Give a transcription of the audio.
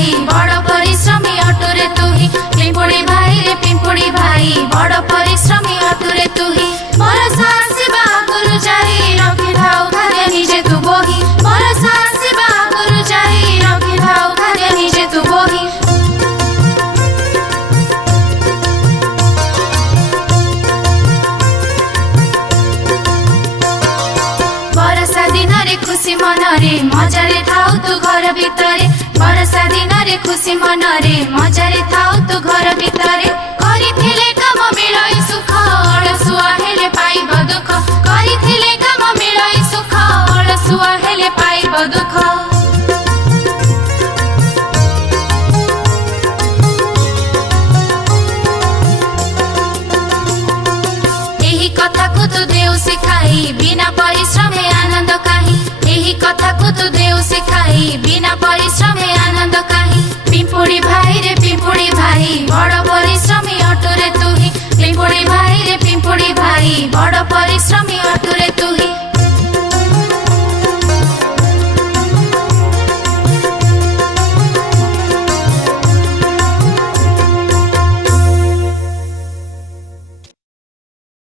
भाई बड़ परिश्रमी अटुरे तुही पिंपुड़ी भाई रे पिंपुड़ी भाई बड़ परिश्रमी अटुरे तुही भरोसा आसीबा गुरु जाई रखि थाउ भाग्य निजे तू बोही भरोसा आसीबा गुरु जाई रखि थाउ भाग्य निजे तू बोही बरसा दिन रे खुशी मन रे मजारे थाउ तू घर भितरे बरसा दिन रे खुशी मन रे मजारे थाउ तू घर भितरे करिथिले काम मिलई सुख अलसुआ हेले पाइब दुख करिथिले काम मिलई सुख अलसुआ हेले पाइब दुख एही कथा को तू देउ सिखाई बिना परिश्रम आनंद काहि एही कथा को तू देउ सिखाई बिना परिश्रम आनंद काहि पिंपुड़ी भाई रे